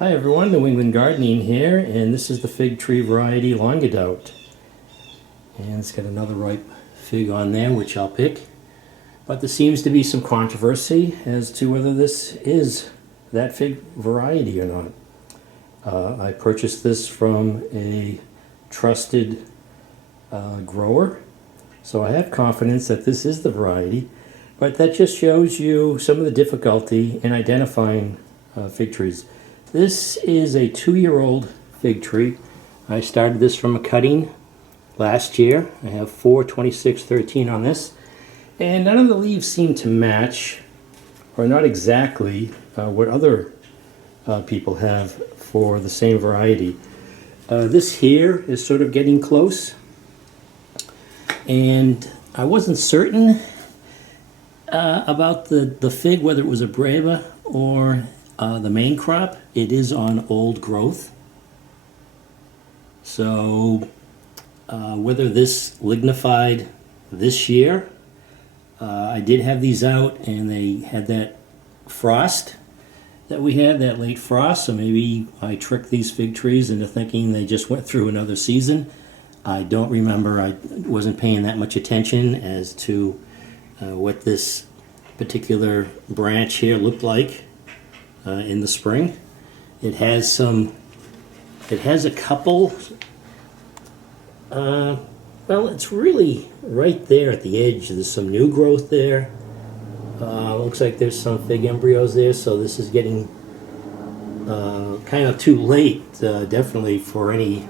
Hi everyone, New England Gardening here, and this is the fig tree variety Languedoc. And it's got another ripe fig on there, which I'll pick. But there seems to be some controversy as to whether this is that fig variety or not. I purchased this from a trusted grower, so I have confidence that this is the variety. But that just shows you some of the difficulty in identifying fig trees. This is a 2-year-old fig tree. I started this from a cutting last year. I have 42613 on this, and none of the leaves seem to match, or not exactly what other people have for the same variety. This here is sort of getting close, and I wasn't certain about the fig, whether it was a Breva or the main crop. It is on old growth. So whether this lignified this year, I did have these out and they had that frost that we had, that late frost, so maybe I tricked these fig trees into thinking they just went through another season. I don't remember. I wasn't paying that much attention as to what this particular branch here looked like in the spring. It has a couple, well, it's really right there at the edge. There's some new growth there. Looks like there's some fig embryos there, so this is getting kind of too late, definitely for any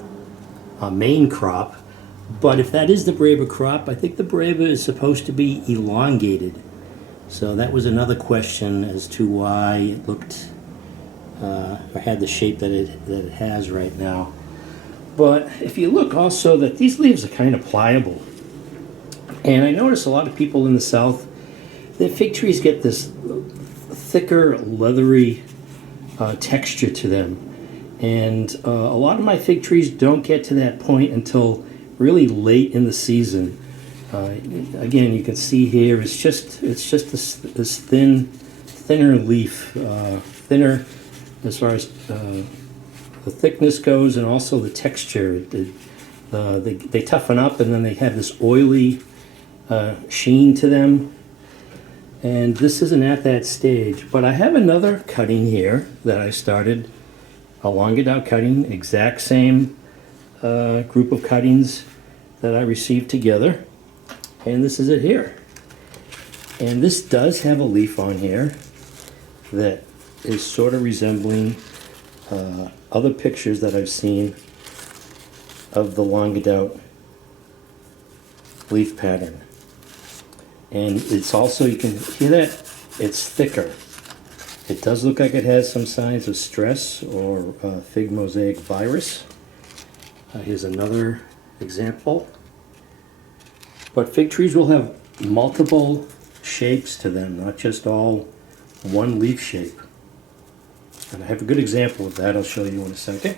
main crop. But if that is the Breva crop, I think the Breva is supposed to be elongated. So that was another question as to why it looked or had the shape that it has right now. But if you look also, that these leaves are kind of pliable. And I notice a lot of people in the south, their fig trees get this thicker, leathery texture to them. And a lot of my fig trees don't get to that point until really late in the season. Again, you can see here, it's just this thinner leaf, thinner as far as the thickness goes, and also the texture. They toughen up, and then they have this oily sheen to them. And this isn't at that stage. But I have another cutting here that I started, a Languedoc cutting, exact same group of cuttings that I received together. And this is it here. And this does have a leaf on here that is sort of resembling other pictures that I've seen of the Languedoc leaf pattern. And it's also, you can hear that, it's thicker. It does look like it has some signs of stress or fig mosaic virus. Here's another example. But fig trees will have multiple shapes to them, not just all one leaf shape. And I have a good example of that I'll show you in a second.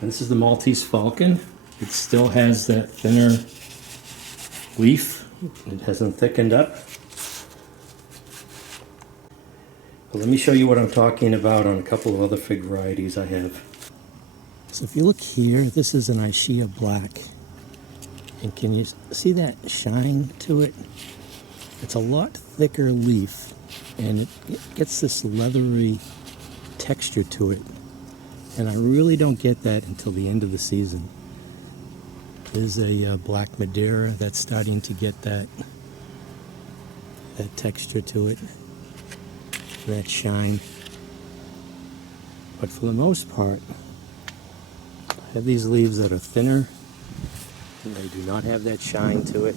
And this is the Maltese Falcon. It still has that thinner leaf. It hasn't thickened up. But let me show you what I'm talking about on a couple of other fig varieties I have. So if you look here, this is an Ischia Black. And can you see that shine to it? It's a lot thicker leaf, and it gets this leathery texture to it. And I really don't get that until the end of the season. There's a Black Madeira that's starting to get that texture to it, that shine. But for the most part, I have these leaves that are thinner, and they do not have that shine to it.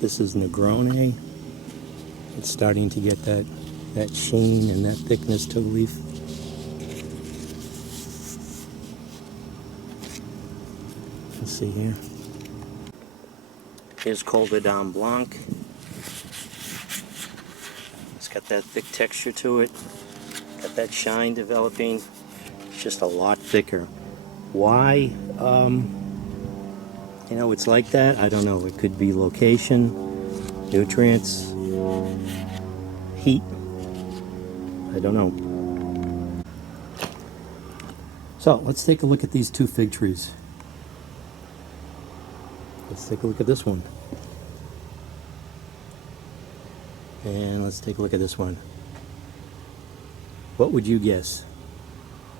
This is Negroni. It's starting to get that sheen and that thickness to the leaf. Let's see here. Here's Col de Dame Blanc. It's got that thick texture to it. Got that shine developing. It's just a lot thicker. Why? It's like that. I don't know. It could be location, nutrients. heat. I don't know. So let's take a look at these two fig trees. Let's take a look at this one. And let's take a look at this one. What would you guess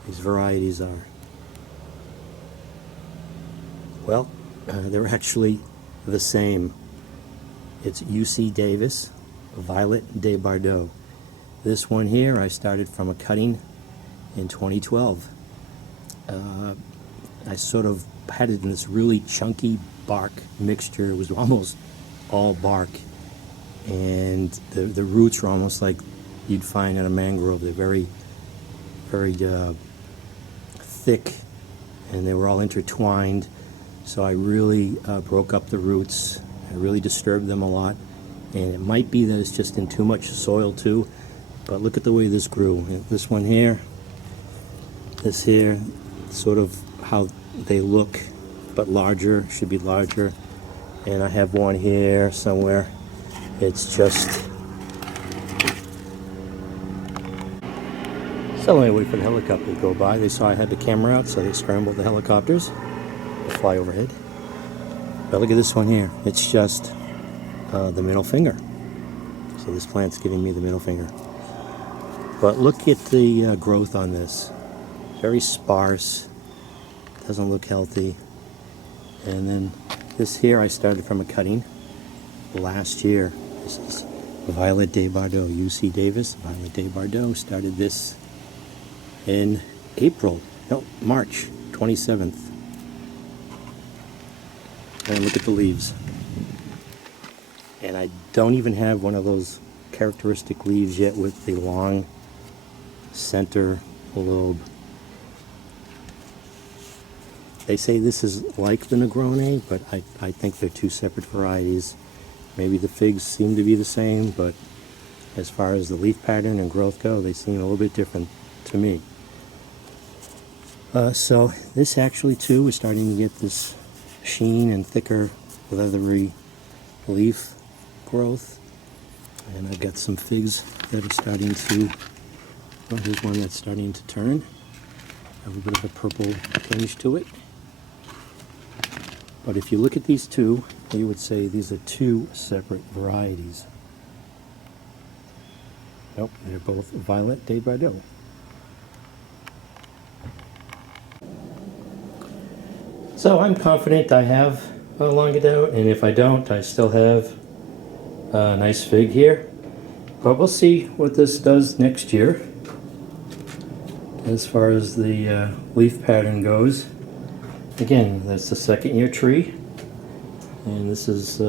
these varieties are? Well, they're actually the same. It's UC Davis, Violet de Bardot. This one here I started from a cutting in 2012. I sort of had it in this really chunky bark mixture. It was almost all bark, and the roots were almost like you'd find in a mangrove. They're very, very thick, and they were all intertwined. So I really broke up the roots. I really disturbed them a lot, and it might be that it's just in too much soil too. But look at the way this grew. This one here, this here, sort of how they look, but larger, should be larger. And I have one here somewhere. It's just... So let me wait for the helicopter to go by. They saw I had the camera out, so they scrambled the helicopters to fly overhead. But look at this one here. It's just the middle finger. So this plant's giving me the middle finger. But look at the growth on this. Very sparse. Doesn't look healthy. And then this here I started from a cutting last year. This is Violet de Bardot, UC Davis. Violet de Bardot started this in March 27th. And look at the leaves. And I don't even have one of those characteristic leaves yet with the long center lobe. They say this is like the Negroni, but I think they're two separate varieties. Maybe the figs seem to be the same, but as far as the leaf pattern and growth go, they seem a little bit different to me. So this actually too is starting to get this sheen and thicker, leathery leaf growth. And I've got some figs that are starting to, well, here's one that's starting to turn. A little bit of a purple tinge to it. But if you look at these two, you would say these are two separate varieties. Nope, they're both Violet de Bardot. So I'm confident I have a Languedoc, and if I don't, I still have a nice fig here. But we'll see what this does next year as far as the leaf pattern goes. Again, that's the second year tree, and this is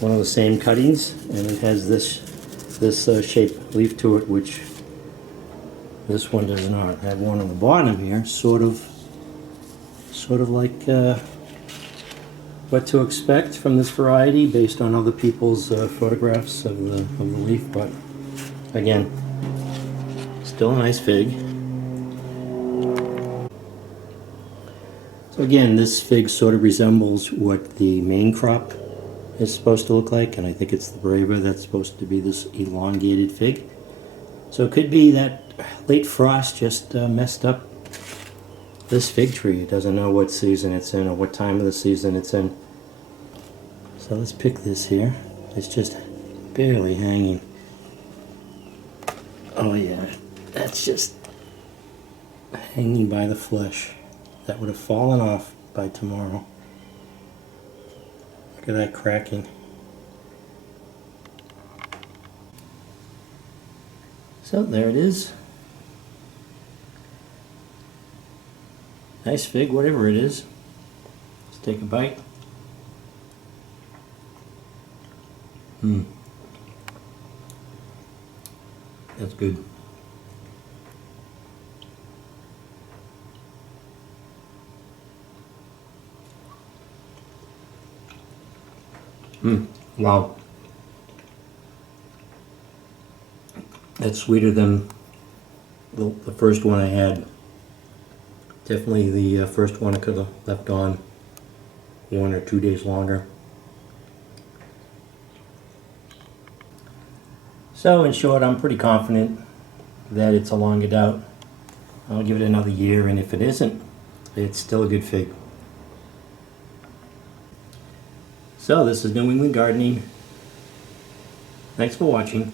one of the same cuttings, and it has this shaped leaf to it, which this one does not. I have one on the bottom here, sort of like what to expect from this variety based on other people's photographs of the leaf, but again, still a nice fig. So again, this fig sort of resembles what the main crop is supposed to look like, and I think it's the Brava that's supposed to be this elongated fig. So it could be that late frost just messed up this fig tree. It doesn't know what season it's in or what time of the season it's in. So let's pick this here. It's just barely hanging. Oh yeah, that's just hanging by the flesh. That would have fallen off by tomorrow. Look at that cracking. So there it is. Nice fig, whatever it is. Let's take a bite. That's good. Wow. That's sweeter than the first one I had. Definitely the first one I could have left on 1 or 2 days longer. So in short, I'm pretty confident that it's a long adult. I'll give it another year, and if it isn't, it's still a good fig. So this is New England Gardening. Thanks for watching.